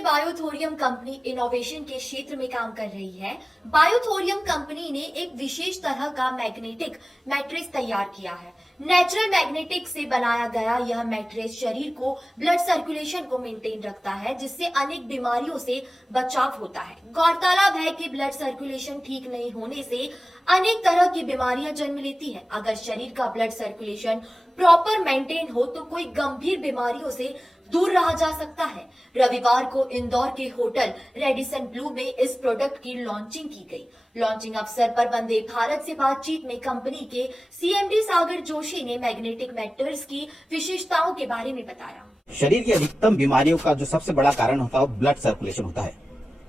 बायोथोरियम company innovation के क्षेत्र में काम कर रही है। बायोथोरियम कंपनी ने एक विशेष तरह का मैग्नेटिक मैट्रेस तैयार किया है। नेचुरल मैग्नेटिक से बनाया गया यह मैट्रेस शरीर को ब्लड सर्कुलेशन को मेंटेन रखता है, जिससे अनेक बीमारियों से बचाव होता है। गौरतलब है कि ब्लड सर्कुलेशन ठीक नहीं होने से अनेक तरह की बीमारियां जन्म लेती है। अगर शरीर का ब्लड सर्कुलेशन प्रॉपर मेंटेन हो तो कोई गंभीर बीमारियों से दूर रहा जा सकता है। रविवार को इंदौर के होटल रेडिसन ब्लू में इस प्रोडक्ट की लॉन्चिंग की गई। लॉन्चिंग अवसर पर वंदे भारत से बातचीत में कंपनी के सीएमडी सागर जोशी ने मैग्नेटिक मैटर्स की विशेषताओं के बारे में बताया। शरीर की अधिकतम बीमारियों का जो सबसे बड़ा कारण होता है वो ब्लड सर्कुलेशन होता है।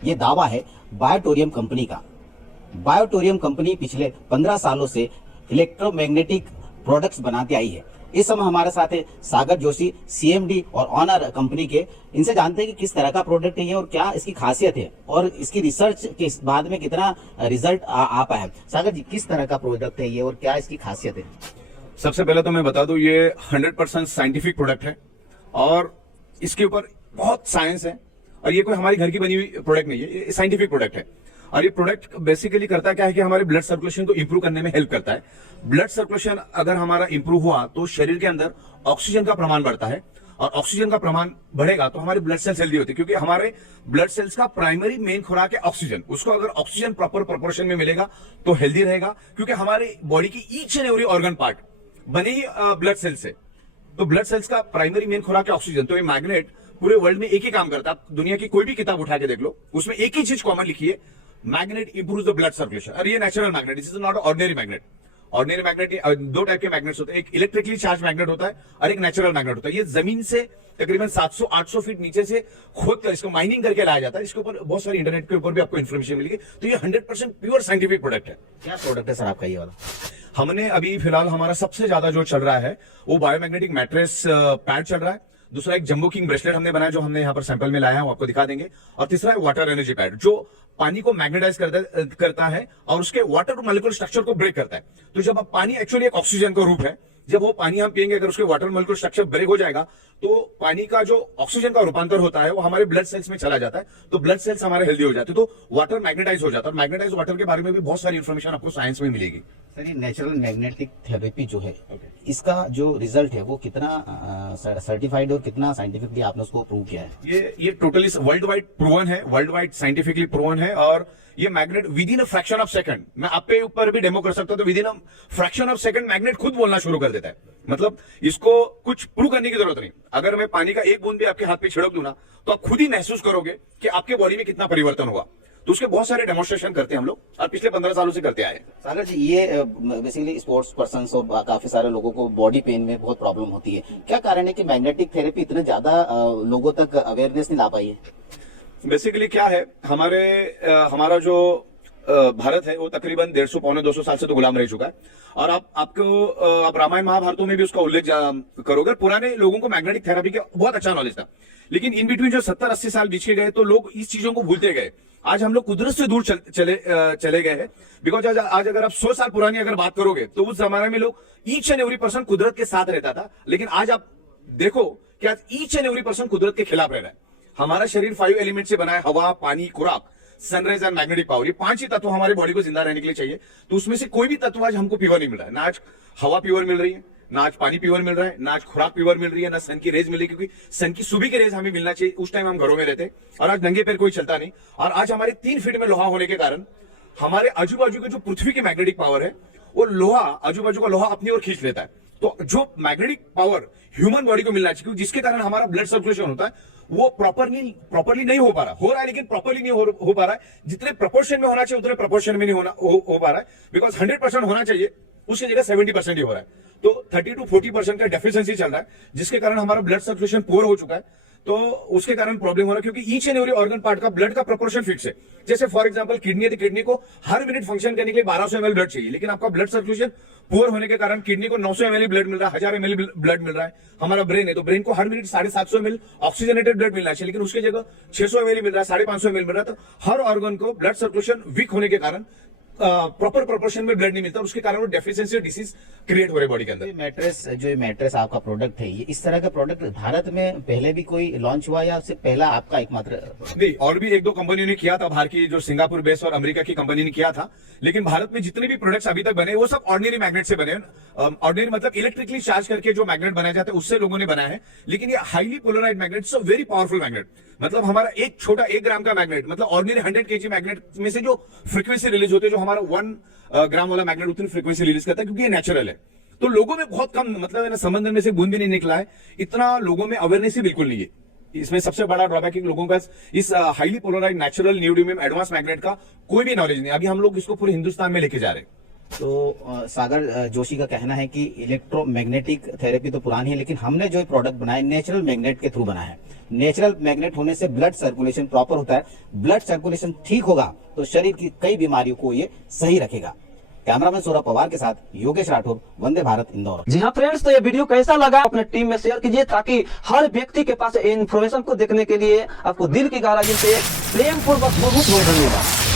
ये दावा है बायोटोरियम कंपनी का। बायोटोरियम कंपनी पिछले 15 सालों से इलेक्ट्रोमैग्नेटिक प्रोडक्ट्स बनाती आई है। इस समय हमारे साथ है सागर जोशी, सीएमडी और ऑनर कंपनी के। इनसे जानते हैं कि किस तरह का प्रोडक्ट है ये और क्या इसकी खासियत है और इसकी रिसर्च के बाद में कितना रिजल्ट आ पाया है। सागर जी, किस तरह का प्रोडक्ट है ये और क्या इसकी खासियत है? सबसे पहले तो मैं बता दूं, ये 100% साइंटिफिक प्रोडक्ट है और इसके ऊपर बहुत साइंस है और ये कोई हमारी घर की बनी हुई प्रोडक्ट नहीं है, ये साइंटिफिक प्रोडक्ट है। और ये प्रोडक्ट बेसिकली करता क्या है कि हमारे ब्लड सर्कुलेशन को इंप्रूव करने में हेल्प करता है। ब्लड सर्कुलेशन अगर हमारा इंप्रूव हुआ तो शरीर के अंदर ऑक्सीजन का प्रमाण बढ़ता है और ऑक्सीजन का प्रमाण बढ़ेगा तो हमारे ब्लड सेल्स हेल्दी होते हैं, क्योंकि हमारे ब्लड सेल्स का प्राइमरी मेन खुराक है ऑक्सीजन। उसको अगर ऑक्सीजन प्रॉपर प्रोपोर्शन में मिलेगा तो हेल्दी रहेगा, क्योंकि हमारे बॉडी की each and every organ part बने ही ब्लड सेल्स से। तो ब्लड सेल्स का प्राइमरी मेन खुराक है ऑक्सीजन। तो ये मैग्नेट पूरे वर्ल्ड में एक ही काम करता है। आप दुनिया की कोई भी किताब उठा के देख लो, उसमें एक ही चीज कॉमन लिखी है, magnet improves the blood circulation. और ये natural magnet, this is not ordinary magnet. Ordinary magnet दो टाइप के मैग्नेट्स होते हैं, एक इलेक्ट्रिकली चार्ज मैग्नेट होता है और एक नेचुरल मैग्नेट होता है। ये जमीन से तकरीबन 700-800 फीट नीचे से खोद कर इसको माइनिंग करके लाया जाता है। इसके ऊपर बहुत सारी इंटरनेट के ऊपर भी आपको इन्फॉर्मेशन मिलेगी। तो ये 100% प्योर साइंटिफिक प्रोडक्ट है। क्या प्रोडक्ट है सर आपका ये वाला? हमने अभी फिलहाल हमारा सबसे ज्यादा जो चल रहा है वो बायोमैग्नेटिक मैट्रेस पैड चल रहा है। दूसरा एक जंबो किंग ब्रेसलेट हमने बनाया जो हमने यहाँ पर सैंपल में लाया है, वो आपको दिखा देंगे। और तीसरा है वाटर एनर्जी पैड जो पानी को मैग्नेटाइज करता है और उसके वाटर मॉलिक्यूल स्ट्रक्चर को ब्रेक करता है। तो जब पानी एक्चुअली एक ऑक्सीजन का रूप है, जब वो पानी हम पिएंगे अगर उसके वाटर मॉलिक्यूल स्ट्रक्चर ब्रेक हो जाएगा तो पानी का जो ऑक्सीजन का रूपांतर होता है वो हमारे ब्लड सेल्स में चला जाता है, तो ब्लड सेल्स हमारे हेल्दी हो जाते हैं। तो वाटर मैग्नेटाइज हो जाता है। मैग्नेटाइज वाटर के बारे में भी बहुत सारी इन्फॉर्मेशन आपको साइंस में मिलेगी। सर, ये नेचुरल मैग्नेटिक थेरेपी जो है इसका जो रिजल्ट है वो कितना सर्टिफाइड और कितना साइंटिफिकली आपने उसको प्रूव किया है? ये टोटली वर्ल्ड वाइड प्रूवन है, वर्ल्ड वाइड साइंटिफिकली प्रूवन है। और ये magnet with in a fraction of second, मैं आपके ऊपर भी डेमो कर सकता हूं, तो with in a fraction of second magnet खुद बोलना शुरू कर देता है। मतलब इसको कुछ प्रूव करने की जरूरत नहीं। अगर मैं पानी का एक बूंद भी आपके हाथ पे छिड़क दूं ना तो आप खुद ही महसूस करोगे कि आपके बॉडी में कितना परिवर्तन हुआ। तो उसके बहुत सारे डेमोन्स्ट्रेशन करते हैं हम लोग और पिछले 15 सालों से करते आए हैं। सागर जी, ये बेसिकली स्पोर्ट्स पर्सन और काफी सारे लोगों को बॉडी पेन में बहुत प्रॉब्लम होती है। क्या कारण है कि मैग्नेटिक थेरेपी इतने ज्यादा लोगों तक अवेयरनेस नहीं ला पाई है? बेसिकली क्या है, हमारा जो भारत है वो तकरीबन 150-200 साल से तो गुलाम रह चुका है। और आप रामायण महाभारतों में भी उसका उल्लेख करोगे। पुराने लोगों को मैग्नेटिक थेरेपी का बहुत अच्छा नॉलेज था, लेकिन इन बिटवीन जो 70-80 साल बीच के गए तो लोग इस चीजों को भूलते गए। आज हम लोग कुदरत से दूर चले गए हैं। बिकॉज आज अगर आप 100 साल पुरानी अगर बात करोगे तो उस जमाने में लोग ईच एंड एवरी पर्सन कुदरत के साथ रहता था, लेकिन आज आप देखो कि आज ईच एंड एवरी पर्सन कुदरत के खिलाफ रह रहा है। हमारा शरीर 5 एलिमेंट से बना है, हवा, पानी, खुराक, सनराइज एंड मैग्नेटिक पावर। ये 5 ही तत्व हमारे बॉडी को जिंदा रहने के लिए चाहिए। तो उसमें से कोई भी तत्व आज हमको प्योर नहीं मिल रहा है। ना आज हवा प्योर मिल रही है, ना आज पानी प्योर मिल रहा है, ना आज खुराक प्योर मिल रही है, ना सन की रेज मिल रही है, क्योंकि सन की सुबह की रेज हमें मिलना चाहिए। उस टाइम हम घरों में रहते और आज नंगे पैर कोई चलता नहीं। और आज हमारे 3 फीट में लोहा होने के कारण हमारे आजू बाजू के जो पृथ्वी की मैग्नेटिक पावर है वो लोहा, आजू बाजू का लोहा अपनी ओर खींच लेता है। तो जो मैग्नेटिक पावर ह्यूमन बॉडी को मिलना चाहिए, जिसके कारण हमारा ब्लड सर्कुलेशन होता है, वो प्रॉपरली नहीं हो पा रहा है, लेकिन प्रॉपरली नहीं हो पा रहा है। जितने प्रपोर्शन में होना चाहिए उतने प्रपोर्शन में नहीं हो पा रहा है। बिकॉज 100% होना चाहिए, उसकी जगह 70% ही हो रहा है। तो 30 to 40% का डेफिशिएंसी चल रहा है, जिसके कारण हमारा ब्लड सर्कुलेशन पुअर हो चुका है। तो उसके कारण प्रॉब्लम हो रहा है, क्योंकि each and every organ part का ब्लड का प्रोपोर्शन फिक्स है। जैसे फॉर एग्जांपल किडनी है, तो किडनी को हर मिनट फंक्शन करने के लिए 1200 ml ब्लड चाहिए, लेकिन आपका ब्लड सर्कुलेशन पुअर होने के कारण किडनी को 900 ml ब्लड मिल रहा है, 1000 ml ब्लड मिल रहा है। हमारा ब्रेन है तो ब्रेन को हर मिनट 750 ml ऑक्सीजनेटेड ब्लड मिलना चाहिए, लेकिन उसकी जगह 600 ml मिल रहा है, 550 ml मिल रहा है। तो हर ऑर्गन को ब्लड सर्कुलेशन वीक होने के कारण प्रॉपर प्रोपोर्शन में ब्लड नहीं मिलता और उसके कारण वो डेफिशिएंसी डिसीज क्रिएट हो रहे बॉडी के अंदर। जो मैट्रेस आपका प्रोडक्ट है, ये इस तरह का प्रोडक्ट भारत में पहले भी कोई लॉन्च हुआ या सिर्फ पहला आपका एकमात्र? नहीं, और भी एक दो कंपनियों ने किया था, बाहर की जो सिंगापुर बेस और अमेरिका की कंपनी ने किया था, लेकिन भारत में जितने भी प्रोडक्ट्स अभी तक बने वो सब ऑर्डिनरी मैग्नेट से बने। ऑर्डिनरी मतलब इलेक्ट्रिकली चार्ज करके जो मैग्नेट बनाए जाते हैं उससे लोगों ने बनाया है, लेकिन ये highly polarised magnet, so very powerful magnet. मतलब हमारा एक छोटा 1 ग्राम का मैग्नेट, मतलब ऑर्डिनरी 100 kg मैग्नेट में से जो फ्रीक्वेंसी रिलीज होती है, जो हमारा 1 ग्राम वाला मैग्नेट उतनी फ्रीक्वेंसी रिलीज करता है, क्योंकि ये नेचुरल है। तो लोगों में बहुत कम, मतलब है ना, समंदर में से बूंद भी नहीं निकला है, इतना लोगों में अवेयरनेस ही बिल्कुल नहीं है। इसमें सबसे बड़ा ड्रॉबैक है कि लोगों का इस highly polarised natural neodymium advance magnet का कोई भी नॉलेज नहीं। अभी हम लोग इसको पूरे हिंदुस्तान में लेके जा रहे हैं। तो सागर जोशी का कहना है कि इलेक्ट्रोमैग्नेटिक थेरेपी तो पुरानी है, लेकिन हमने जो प्रोडक्ट बनाया नेचुरल मैग्नेट के थ्रू बनाया है। नेचुरल मैग्नेट होने से ब्लड सर्कुलेशन प्रॉपर होता है, ब्लड सर्कुलेशन ठीक होगा तो शरीर की कई बीमारियों को ये सही रखेगा। कैमरामैन सौरभ पवार के साथ योगेश राठौर, वंदे भारत, इंदौर। जी हाँ फ्रेंड्स, तो ये वीडियो कैसा लगा अपने टीम में शेयर कीजिए, ताकि हर व्यक्ति के पास इन्फॉर्मेशन को देखने के लिए आपको दिल की गहराई से प्रेम पूर्वक बहुत बहुत धन्यवाद।